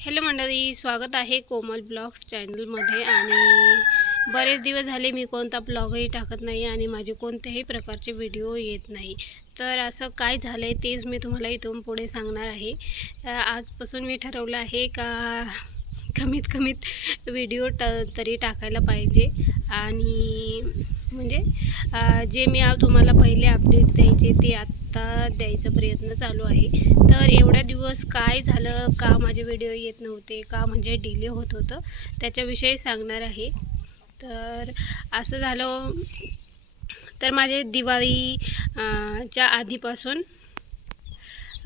Hello मंडळी स्वागत आहे कोमल ब्लॉग्स चॅनलमध्ये आणि बरेच दिवस झाले मी कोणता ब्लॉगही टाकत नाही आणि माझे कोणत्याही प्रकारचे व्हिडिओ येत नाही. तर असं काय झालं आहे तेच मी तुम्हाला इथून पुढे सांगणार आहे. आजपासून मी ठरवलं आहे का कमीत कमीत व्हिडिओ ट तरी टाकायला पाहिजे. आणि म्हणजे जे मी तुम्हाला पहिले अपडेट द्यायचे ते आत्ता द्यायचा प्रयत्न चालू आहे. तर एवढ्या दिवस काय झालं का माझे व्हिडिओ येत नव्हते का म्हणजे डिले होत होतं त्याच्याविषयी सांगणार आहे. तर असं झालं तर माझे दिवाळी च्या आधीपासून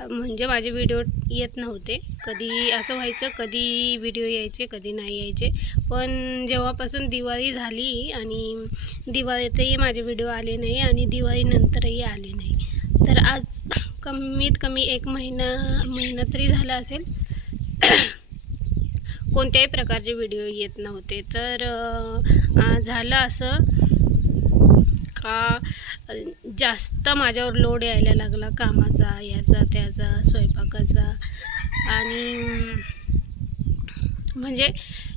म्हणजे माझे व्हिडिओ येत नव्हते. कधी असं व्हायचं कधी व्हिडिओ यायचे कधी नाही यायचे. पण जेव्हापासून दिवाळी झाली आणि दिवाळीतही माझे व्हिडिओ आले नाही आणि दिवाळीनंतरही आले तर आज कमीत कमी एक महिना महिना तरी झाला असेल. कोणत्याही प्रकारचे व्हिडिओ येत नव्हते. तर झालं असं का जास्त माझ्यावर लोड यायला लागला कामाचा याचा त्याचा स्वयंपाकाचा. आणि म्हणजे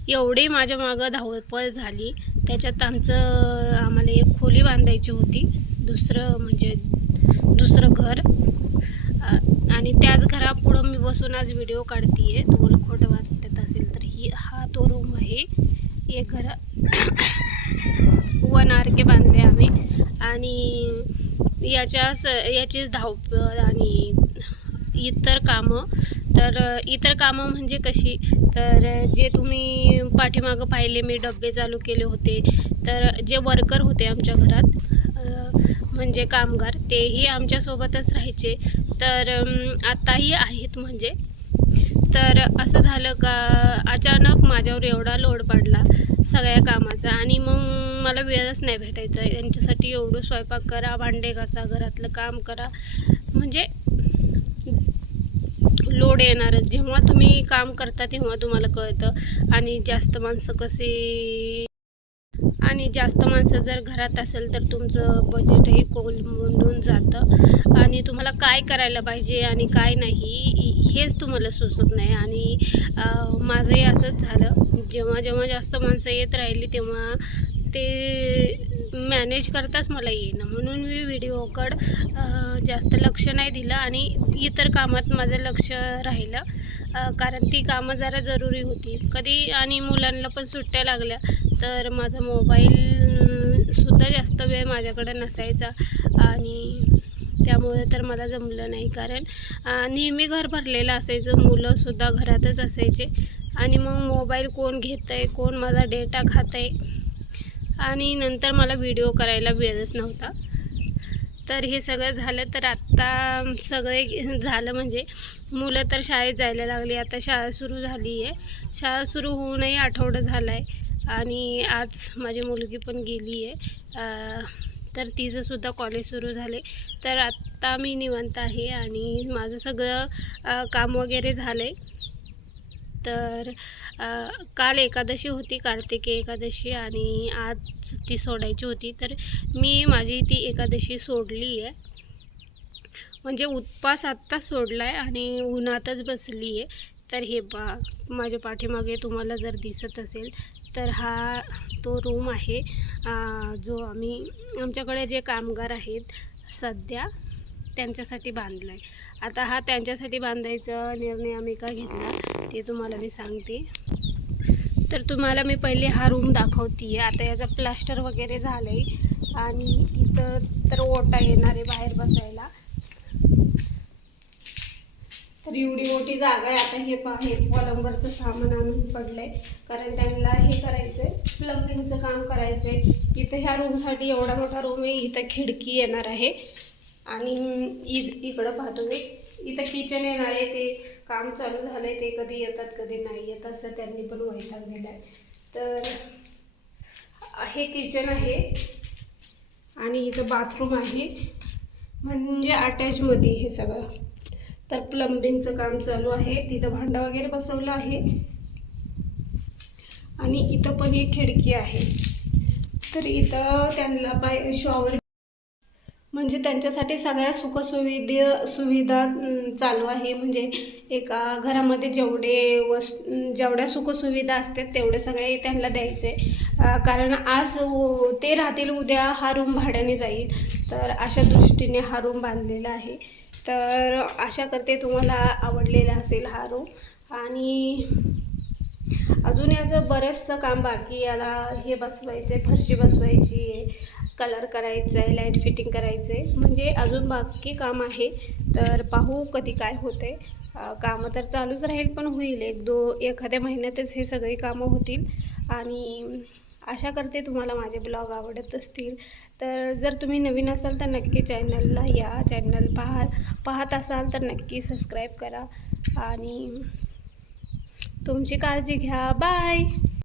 एवढी माझ्या मागं धावपळ झाली. त्याच्यात आमचं आम्हाला एक खोली बांधायची होती. दुसरं म्हणजे दुसरं घर. आणि त्याच घरापुढं मी बसून आज व्हिडिओ काढते आहे तुम्हाला खोटं वाटत असेल तर ही हा तो रूम आहे. एक घर वन आर के बांधले आम्ही. आणि याच्याच याचीच धावपळ आणि इतर कामं. तर इतर कामं म्हणजे कशी? तर जे तुम्ही पाठीमागं पाहिले मी डबे चालू केले होते. तर जे वर्कर होते आमच्या घरात म्हणजे कामगार तेही आमच्यासोबतच राहायचे. तर आत्ताही आहेत म्हणजे. तर असं झालं का अचानक माझ्यावर एवढा लोड पडला सगळ्या कामाचा. आणि मग मला वेळच नाही भेटायचा. यांच्यासाठी एवढं स्वयंपाक करा भांडे घासा घरातलं काम करा. म्हणजे लोड येणारच. जेव्हा तुम्ही काम करता तेव्हा तुम्हाला कळतं. आणि जास्त माणसं कसे आणि जास्त माणसं जर घरात असेल तर तुमचं बजेटही कोलमडून जातं. आणि तुम्हाला काय करायला पाहिजे आणि काय नाही हेच तुम्हाला सुचत नाही. आणि माझंही असंच झालं. जेव्हा जेव्हा जास्त माणसं येत राहिली तेव्हा ते मॅनेज करताच मला येईना. म्हणून मी व्हिडिओकड जास्त लक्ष नाही दिलं आणि इतर कामात माझं लक्ष राहिलं. कारण ती कामं जरा जरुरी होती. कधी आणि मुलांना पण सुट्ट्या लागल्या तर माझा मोबाईल सुद्धा जास्त वेळ माझ्याकडे नसायचा आणि त्यामुळे तर मला जमलं नाही. कारण नेहमी घर भरलेलं असायचं मुलंसुद्धा घरातच असायचे. आणि मग मोबाईल कोण घेतं आहे कोण माझा डेटा खात आहे आणि नंतर मला व्हिडिओ करायला वेळच नव्हता. तर हे सगळं झालं तर आत्ता सगळे झालं म्हणजे मुलं तर शाळेत जायला लागली आता शाळा सुरू झाली आहे शाळा सुरू होऊनही आठवडा झाला आहे आणि आज माझी मुलगी पण गेली आहे तर तिचंसुद्धा कॉलेज सुरू झाले. तर आत्ता मी निवंत आहे आणि माझं सगळं काम वगैरे झालं आहे तर काल एकादशी होती कार्तिकी एकादशी आणि आज ती सोडायची होती. तर मी माझी ती एकादशी सोडली आहे म्हणजे उपवास आत्ता सोडला आहे आणि उन्हातच बसली आहे तर हे बा माझ्या पाठीमागे तुम्हाला जर दिसत असेल तर हा तो रूम आहे. जो आम्ही आमच्याकडे जे कामगार आहेत सध्या त्यांच्यासाठी बांधलं आहे आता हा त्यांच्यासाठी बांधायचा निर्णय आम्ही का घेतला ते तुम्हाला मी सांगते. तर तुम्हाला मी पहिले हा रूम दाखवते आता याचं प्लास्टर वगैरे झालं आहे आणि इथं तर ओटा येणार आहे बाहेर बसायला. तर एवढी मोठी जागा आहे. आता हे हे पॉलंबरचं सामान आणून पडलं आहे कारण त्यांना हे करायचं आहे प्लंबिंगचं काम करायचं आहे इथं ह्या रूमसाठी एवढा मोठा रूम आहे. इथं खिडकी येणार आहे. आणि इ इकडं पाहतो मी. इथं किचन येणार आहे ते काम चालू झालं आहे ते कधी येतात कधी नाही येत असं त्यांनी पण वैताग आहे तर हे किचन आहे आणि इथं बाथरूम आहे. म्हणजे अटॅचमध्ये हे सगळं. तर प्लंबिंगचं काम चालू आहे. तिथं भांडं वगैरे बसवलं आहे. आणि इथं पण एक खिडकी आहे. तर इथं त्यांना बाय शॉवर म्हणजे त्यांच्यासाठी सगळ्या सुखसुविधा सुविधा चालू आहे. म्हणजे एका घरामध्ये जेवढे वस जेवढ्या सुखसुविधा असतात तेवढे सगळे त्यांना द्यायचे. कारण आज ते राहतील उद्या हा रूम भाड्याने जाईल. तर अशा दृष्टीने हा रूम बांधलेला आहे. तर आशा करते तुम्हाला आवडलेला असेल हा रूम आणि अजून याचं बरंचसं काम बाकी याला हे बसवायचं आहे फरशी बसवायची आहे. कलर करायचं आहे लाइट फिटिंग करायचं आहे म्हणजे अजून बाकी काम आहे. तर पाहू कधी काय होते कामं तर चालूच राहील पण होईल. एक दो एखाद्या महिन्यातच हे सगळी कामं होतील. आणि आशा करते तुम्हाला माझे ब्लॉग आवडत असतील. तर जर तुम्ही नवीन असाल तर नक्की चॅनलला या. चॅनल पहा पाहत असाल तर नक्की सबस्क्राईब करा. आणि तुमची काळजी घ्या. बाय